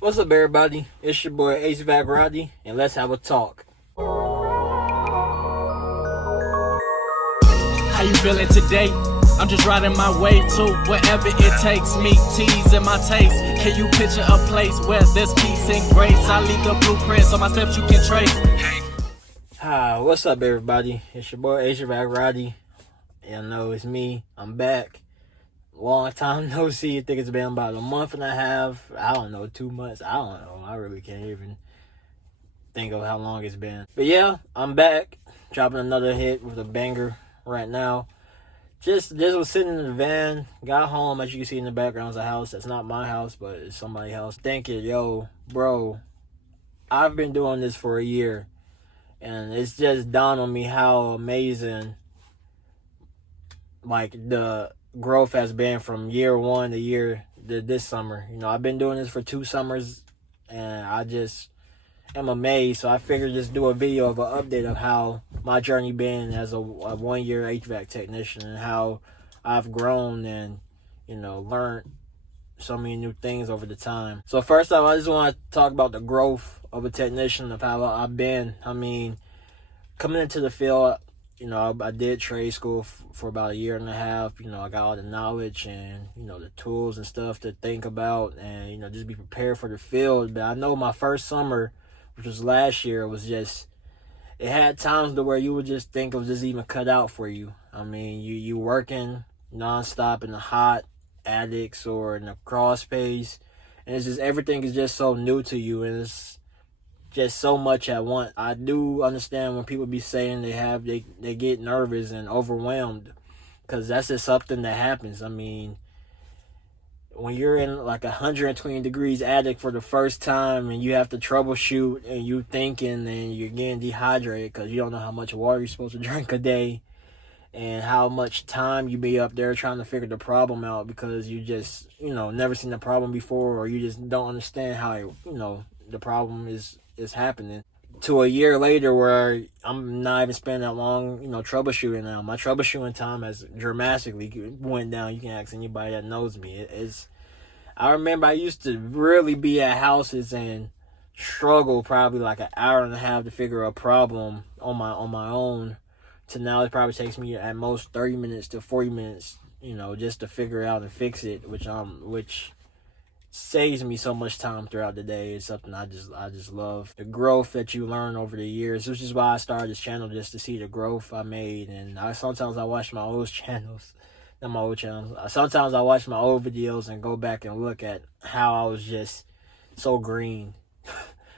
What's up, everybody? It's your boy Hvacroddy, and let's have a talk. How you feeling today? I'm just riding my way to wherever it takes me. Teas in my taste. Can you picture a place where there's peace and grace? I leave the blueprints on my steps you can trace. Hi, what's up, everybody? It's your boy Hvacroddy. I know it's me. I'm back. Long time no see. I think it's been about a month and a half. I don't know, 2 months. I don't know. I really can't even think of how long it's been. But yeah, I'm back. Dropping another hit with a banger right now. Just was sitting in the van. Got home, as you can see in the background, is a house. That's not my house, but it's somebody's house. Thinking, yo, bro, I've been doing this for a year. And it's just dawned on me how amazing, like, the growth has been from year one to this summer. You know, I've been doing this for 2 summers, and I just am amazed. So I figured just do a video of an update of how my journey been as a 1-year HVAC technician and how I've grown and, you know, learned so many new things over the time. So first off, I just want to talk about the growth of a technician, of how I've been. I mean, coming into the field, you know, I did trade school for about a year and a half. You know, I got all the knowledge and, you know, the tools and stuff to think about and, you know, just be prepared for the field. But I know my first summer, which was last year, was just, it had times to where you would just think it was just even cut out for you. I mean, you working nonstop in the hot attics or in the crawl space, and it's just, everything is just so new to you, and it's just so much at once. I do understand when people be saying they get nervous and overwhelmed, because that's just something that happens. I mean, when you're in like 120 degrees attic for the first time and you have to troubleshoot and you thinking and you're getting dehydrated because you don't know how much water you're supposed to drink a day and how much time you be up there trying to figure the problem out because you just, you know, never seen the problem before, or you just don't understand how, you know, the problem is happening. To a year later, where I'm not even spending that long, you know, troubleshooting now. My troubleshooting time has dramatically went down. You can ask anybody that knows me. I remember I used to really be at houses and struggle probably like an hour and a half to figure a problem on my own. To now it probably takes me at most 30 minutes to 40 minutes, you know, just to figure it out and fix it, which saves me so much time throughout the day. It's something I just love. The growth that you learn over the years, which is why I started this channel, just to see the growth I made. And sometimes I watch my old channels, not my old channels. Sometimes I watch my old videos and go back and look at how I was just so green.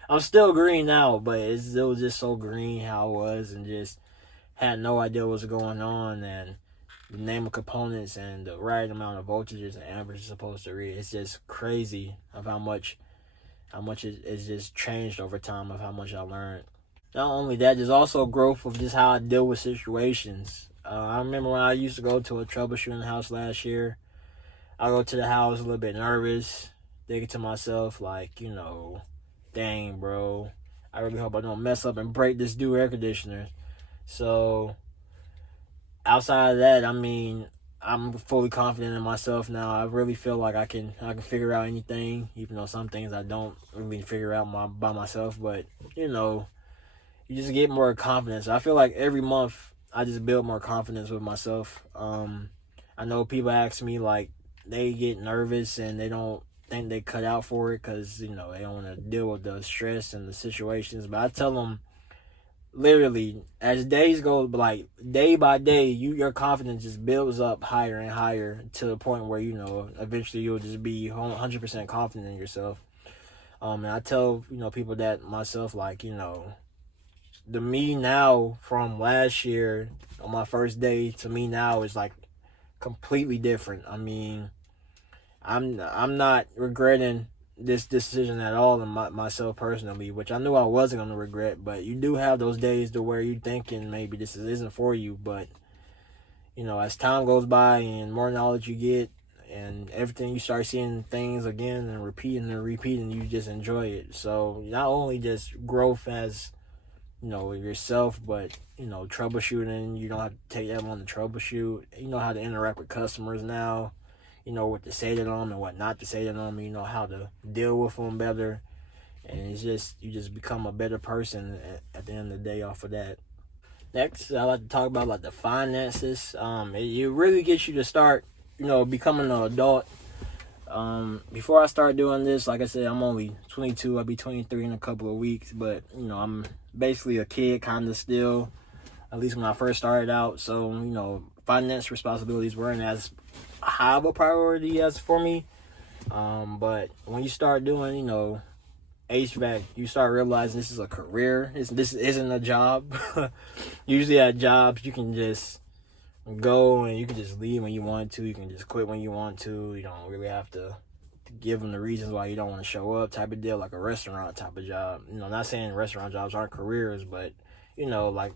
I'm still green now, but it was just so green how I was, and just had no idea what was going on, and the name of components and the right amount of voltages and amperes is supposed to read. It's just crazy of how much it's just changed over time, of how much I learned. Not only that, there's also growth of just how I deal with situations. I remember when I used to go to a troubleshooting house last year. I go to the house a little bit nervous, thinking to myself like, you know, dang, bro, I really hope I don't mess up and break this dude air conditioner. So outside of that, I mean, I'm fully confident in myself now. I really feel like I can figure out anything, even though some things I don't really figure out by myself. But, you know, you just get more confidence. I feel like every month I just build more confidence with myself. I know people ask me, like, they get nervous and they don't think they cut out for it because, you know, they don't want to deal with the stress and the situations. But I tell them, literally, as days go, like day by day, your confidence just builds up higher and higher to the point where, you know, eventually you'll just be 100% confident in yourself. And I tell, you know, people that myself, like, you know, the me now from last year on my first day to me now is like completely different. I mean, I'm not regretting this decision at all in myself personally, which I knew I wasn't going to regret. But you do have those days to where you're thinking maybe this isn't for you. But, you know, as time goes by and more knowledge you get and everything, you start seeing things again and repeating, you just enjoy it. So not only just growth as, you know, yourself, but, you know, troubleshooting, you don't have to take that long to troubleshoot. You know how to interact with customers now. you know what to say to them and what not to say to them. You know how to deal with them better, and it's just you just become a better person at the end of the day off of that. Next, I like to talk about like the finances. It really gets you to start, you know, becoming an adult. Before I start doing this, like I said, I'm only 22. I'll be 23 in a couple of weeks, but you know, I'm basically a kid kind of still, at least when I first started out. So, you know, finance responsibilities weren't as high of a priority as for me. But when you start doing, you know, HVAC, you start realizing this is a career. This isn't a job. Usually at jobs, you can just go and you can just leave when you want to. You can just quit when you want to. You don't really have to give them the reasons why you don't want to show up type of deal, like a restaurant type of job. You know, not saying restaurant jobs aren't careers, but, you know, like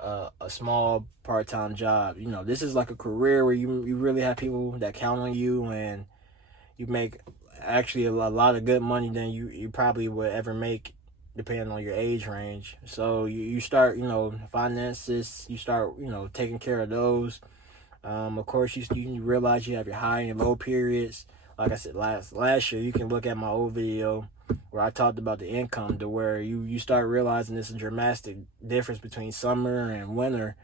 a small part-time job. You know, this is like a career where you really have people that count on you, and you make actually a lot of good money than you probably would ever make depending on your age range. So you start, you know, finances, you start, you know, taking care of those. Of course, you realize you have your high and low periods. Like I said last year, you can look at my old video where I talked about the income, to where you start realizing this dramatic difference between summer and winter.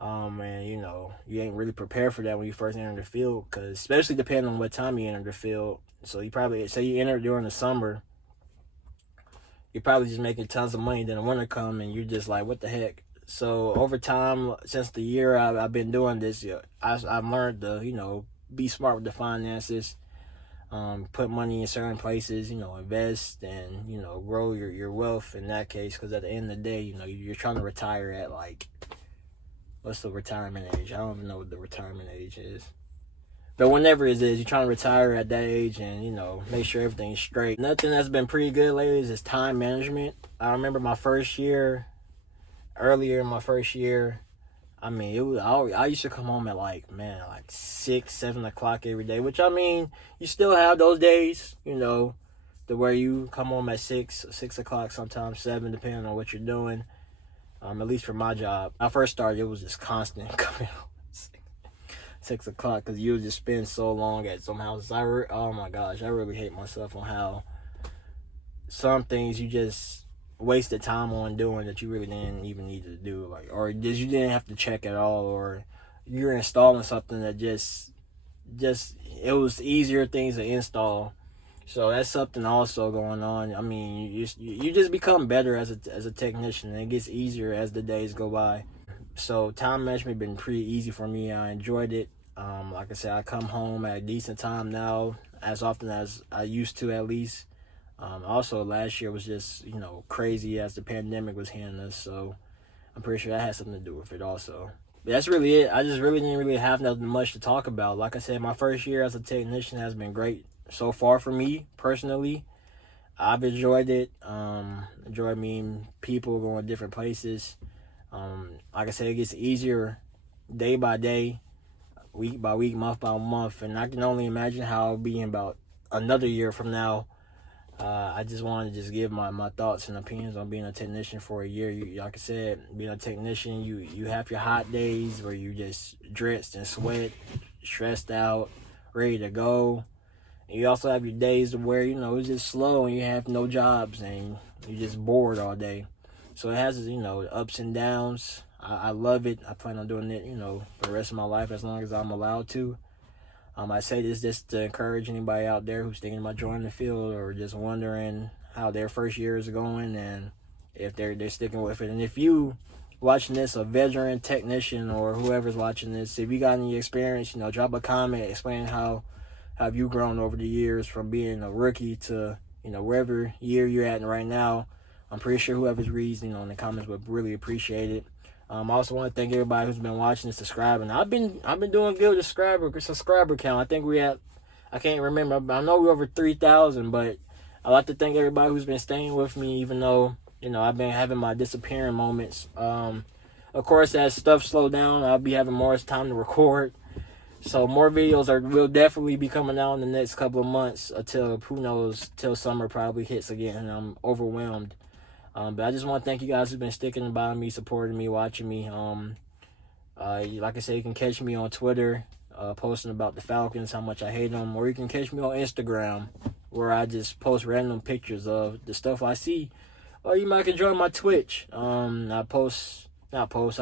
And you know, you ain't really prepared for that when you first enter the field, because especially depending on what time you enter the field. So you probably, say you enter during the summer, you're probably just making tons of money. Then the winter come and you're just like, what the heck? So over time, since the year I've been doing this, I've learned to, you know, be smart with the finances, put money in certain places, you know, invest and, you know, grow your wealth in that case. Because at the end of the day, you know, you're trying to retire at like, what's the retirement age? I don't even know what the retirement age is. But whenever it is, you're trying to retire at that age and, you know, make sure everything's straight. Nothing that's been pretty good lately is time management. I remember my first year, earlier in my first year, I mean, I used to come home at like 6, 7 o'clock every day, which, I mean, you still have those days, you know, to where you come home at 6 o'clock, sometimes 7, depending on what you're doing. At least for my job. When I first started, it was just constant coming home at 6 o'clock, because you would just spend so long at some houses. Oh my gosh, I really hate myself on how some things you just wasted time on doing that you really didn't even need to do, like, or just you didn't have to check at all, or you're installing something that just it was easier things to install. So that's something also going on. I mean, you just become better as a technician, and it gets easier as the days go by. So time management been pretty easy for me. I enjoyed it. Like I said, I come home at a decent time now, as often as I used to, at least. Also, last year was just, you know, crazy as the pandemic was hitting us. So I'm pretty sure that had something to do with it also. But that's really it. I just really didn't have nothing much to talk about. Like I said, my first year as a technician has been great so far for me personally. I've enjoyed it. Enjoyed meeting people, going different places. Like I said, it gets easier day by day, week by week, month by month, and I can only imagine how it'll be in about another year from now. I just wanted to just give my thoughts and opinions on being a technician for a year. Like I said, being a technician, you have your hot days where you just drenched in sweat, stressed out, ready to go. And you also have your days where, you know, it's just slow and you have no jobs and you're just bored all day. So it has, you know, ups and downs. I love it. I plan on doing it, you know, for the rest of my life as long as I'm allowed to. I say this just to encourage anybody out there who's thinking about joining the field or just wondering how their first year is going and if they're sticking with it. And if you watching this, a veteran technician or whoever's watching this, if you got any experience, you know, drop a comment, explain how have you grown over the years from being a rookie to, you know, wherever year you're at right now. I'm pretty sure whoever's reads, you know, in the comments would really appreciate it. I also want to thank everybody who's been watching and subscribing. I've been doing good with subscriber count. I think I can't remember, but I know we're over 3,000, but I'd like to thank everybody who's been staying with me, even though, you know, I've been having my disappearing moments. Of course, as stuff slow down, I'll be having more time to record. So more videos will definitely be coming out in the next couple of months until, who knows, till summer probably hits again and I'm overwhelmed. But I just want to thank you guys who've been sticking by me, supporting me, watching me. Like I said, you can catch me on Twitter, posting about the Falcons, how much I hate them. Or you can catch me on Instagram, where I just post random pictures of the stuff I see. Or you might can join my Twitch. I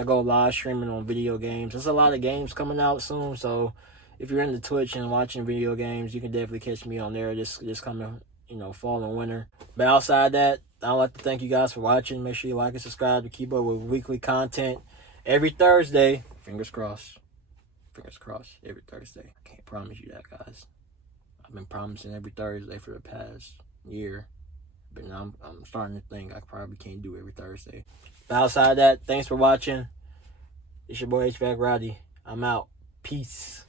go live streaming on video games. There's a lot of games coming out soon, so if you're into Twitch and watching video games, you can definitely catch me on there this coming, fall and winter. But outside that, I'd like to thank you guys for watching. Make sure you like and subscribe to keep up with weekly content every Thursday. Fingers crossed. Fingers crossed every Thursday. I can't promise you that, guys. I've been promising every Thursday for the past year. But now I'm starting to think I probably can't do every Thursday. But outside that, thanks for watching. It's your boy Hvac Roddy. I'm out. Peace.